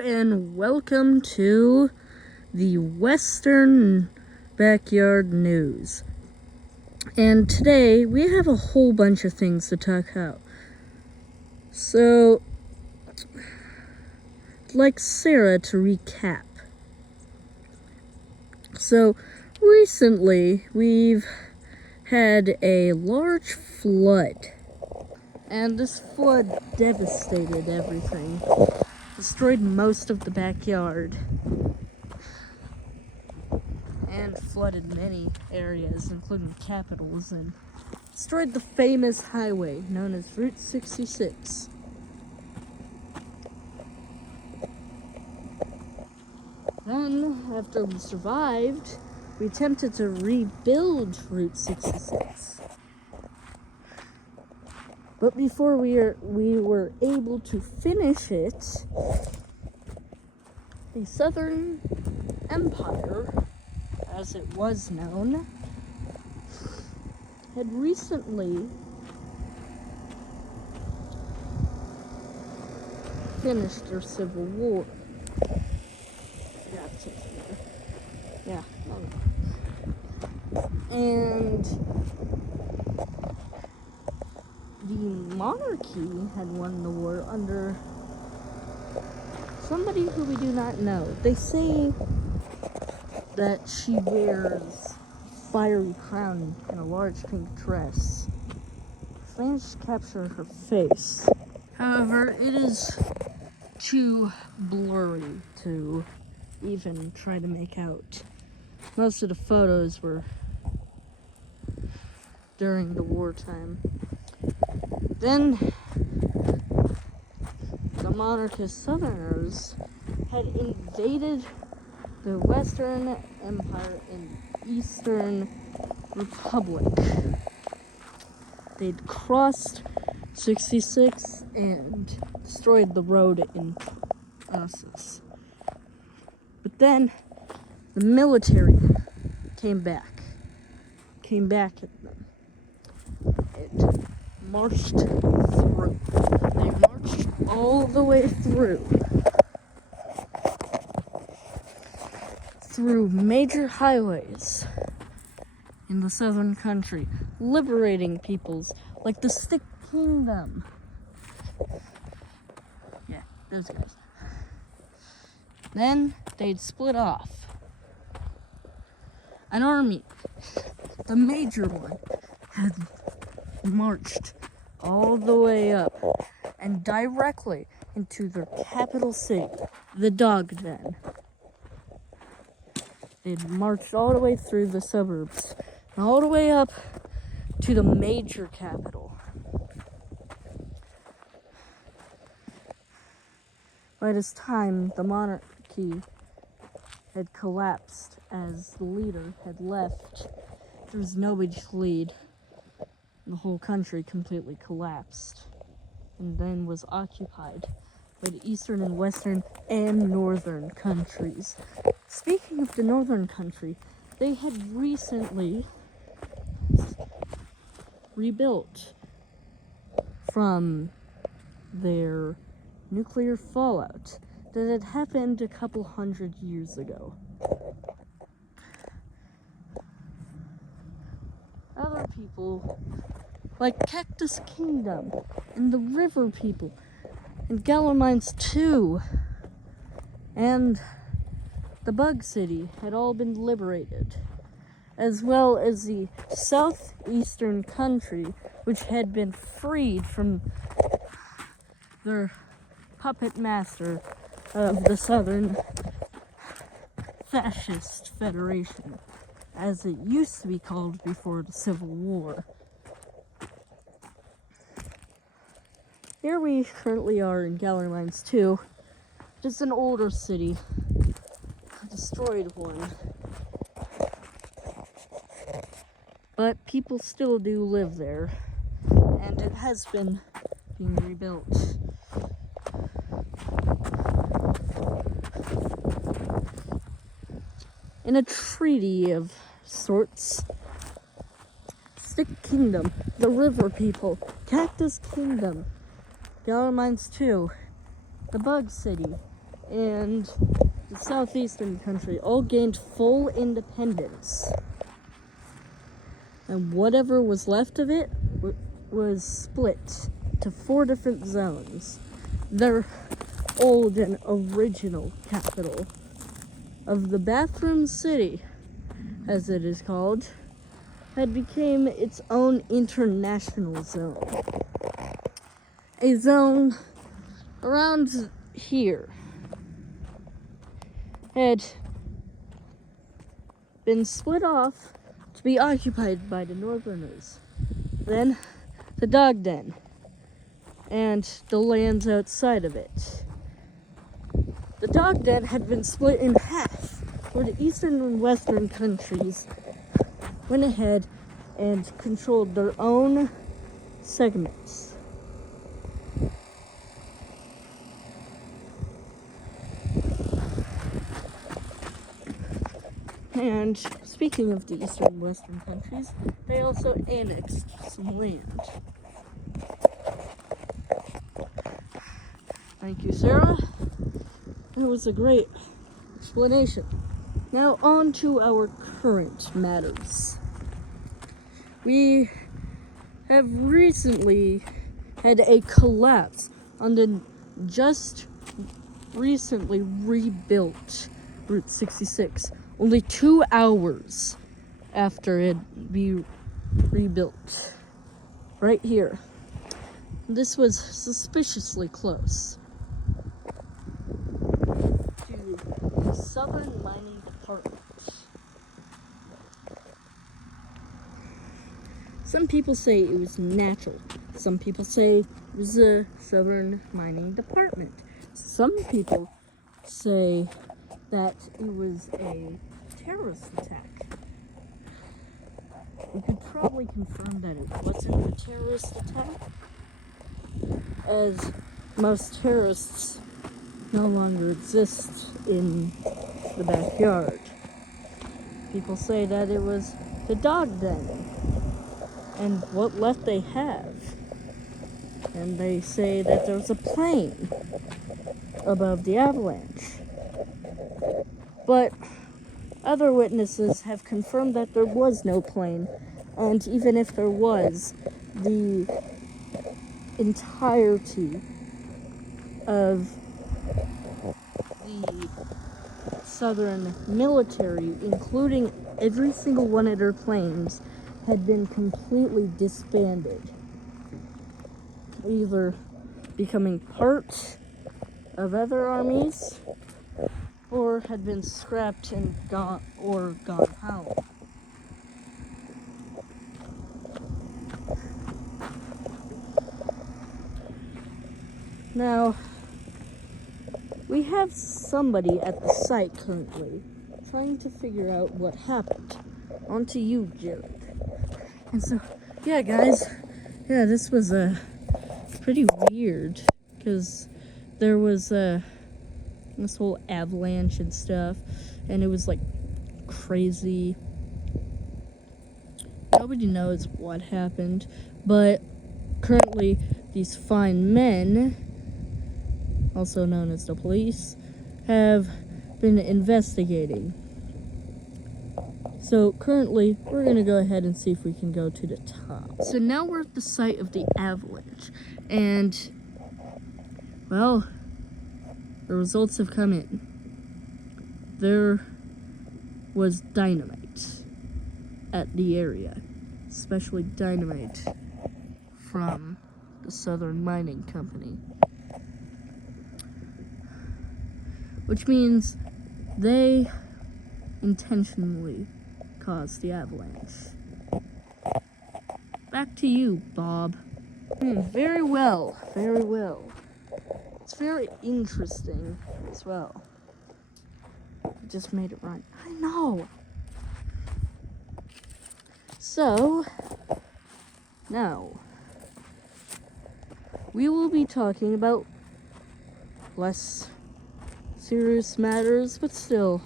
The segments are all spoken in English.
and welcome to the Western Backyard News. And today we have a whole bunch of things to talk about. So, I'd like Sarah to recap. So, recently we've had a large flood. And this flood devastated everything. Destroyed most of the backyard. And flooded many areas, including capitals, and destroyed the famous highway known as Route 66. Then, after we survived, we attempted to rebuild Route 66. But before we were able to finish it, the Southern Empire, as it was known, had recently finished their civil war. Yeah. And the monarchy had won the war under somebody who we do not know. They say that she wears a fiery crown and a large pink dress. Managed to capture her face. However, it is too blurry to even try to make out. Most of the photos were during the wartime. Then the monarchist Southerners had invaded the Western Empire and Eastern Republic. They'd crossed 66 and destroyed the road in process. But then the military came back at them. It marched through. They marched all the way through major highways in the southern country, liberating peoples like the Stick Kingdom. Yeah, those guys. Then they'd split off. An army, the major one, had marched all the way up and directly into their capital city, the Dog Den. They'd marched all the way through the suburbs, and all the way up to the major capital. By this time, the monarchy had collapsed as the leader had left. There was nobody to lead. The whole country completely collapsed, and then was occupied by the eastern and western and northern countries. Speaking of the northern country, they had recently rebuilt from their nuclear fallout that had happened a couple hundred years ago. Other people, like Cactus Kingdom and the River People and Gallermines 2 and the Bug City had all been liberated, as well as the southeastern country, which had been freed from their puppet master of the Southern Fascist Federation, as it used to be called before the Civil War. Here we currently are in Gallermines 2, just an older city, a destroyed one. But people still do live there, and it has been being rebuilt. In a treaty of sorts, Stick Kingdom, the River People, Cactus Kingdom, Gallermines 2, the Bug City, and the southeastern country all gained full independence. And whatever was left of it was split to 4 different zones. Their old and original capital of the Bathroom City, as it is called, had become its own international zone. A zone around here had been split off to be occupied by the Northerners. Then the Dog Den and the lands outside of it. The Dog Den had been split in half, where the eastern and western countries went ahead and controlled their own segments. And speaking of the eastern and western countries, they also annexed some land. Thank you, Sarah. That was a great explanation. Now on to our current matters. We have recently had a collapse on the just recently rebuilt Route 66. Only 2 hours after it be rebuilt. Right here. This was suspiciously close to the Southern Mining Department. Some people say it was natural. Some people say it was the Southern Mining Department. Some people say that it was a terrorist attack. We could probably confirm that it wasn't a terrorist attack, as most terrorists no longer exist in the backyard. People say that it was the Dog Den and what left they have. And they say that there was a plane above the avalanche. But other witnesses have confirmed that there was no plane, and even if there was, the entirety of the Southern military, including every single one of their planes, had been completely disbanded, either becoming part of other armies or had been scrapped and gone home. Now, we have somebody at the site currently trying to figure out what happened. On to you, Jared. And so, yeah, guys, this was pretty weird, because there was this whole avalanche and stuff, and it was like crazy. Nobody knows what happened, but currently these fine men, also known as the police, have been investigating. So currently we're gonna go ahead and see if we can go to the top. So now we're at the site of the avalanche, and well, the results have come in. There was dynamite at the area, especially dynamite from the Southern Mining Company. Which means they intentionally caused the avalanche. Back to you, Bob. Very well, very well. It's very interesting as well. I just made it right. I know. So, now, we will be talking about less serious matters, but still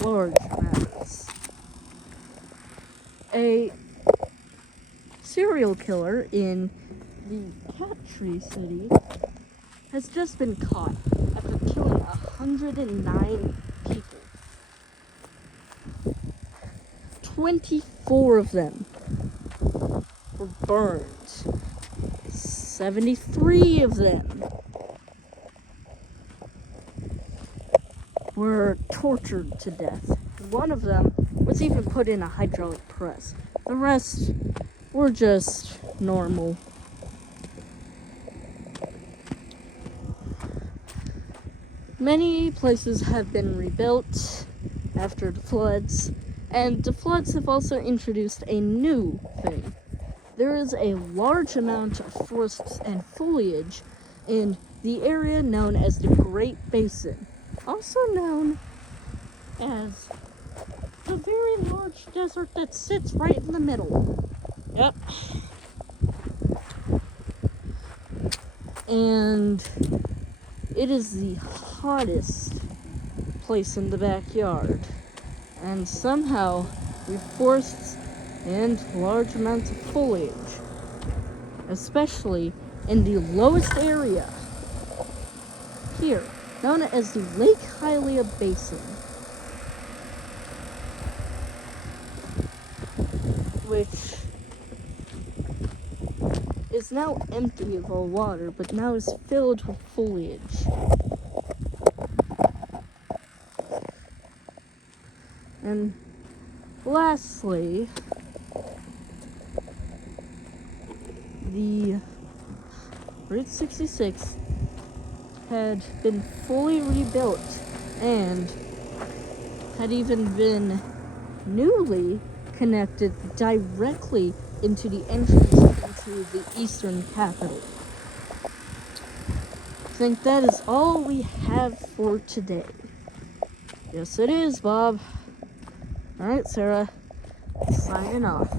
large matters. A serial killer in the Cat Tree City has just been caught after killing 109 people. 24 of them were burned. 73 of them were tortured to death. One of them was even put in a hydraulic press. The rest were just normal. Many places have been rebuilt after the floods, and the floods have also introduced a new thing. There is a large amount of forests and foliage in the area known as the Great Basin, also known as the very large desert that sits right in the middle. Yep. And it is the hottest place in the backyard. And somehow, with forests and large amounts of foliage, especially in the lowest area here, known as the Lake Hylia Basin, which is now empty of all water, but now is filled with foliage. And lastly, the Route 66 had been fully rebuilt and had even been newly connected directly into the entrance into the eastern capital. I think that is all we have for today. Yes, it is, Bob. Alright, Sarah. Signing off.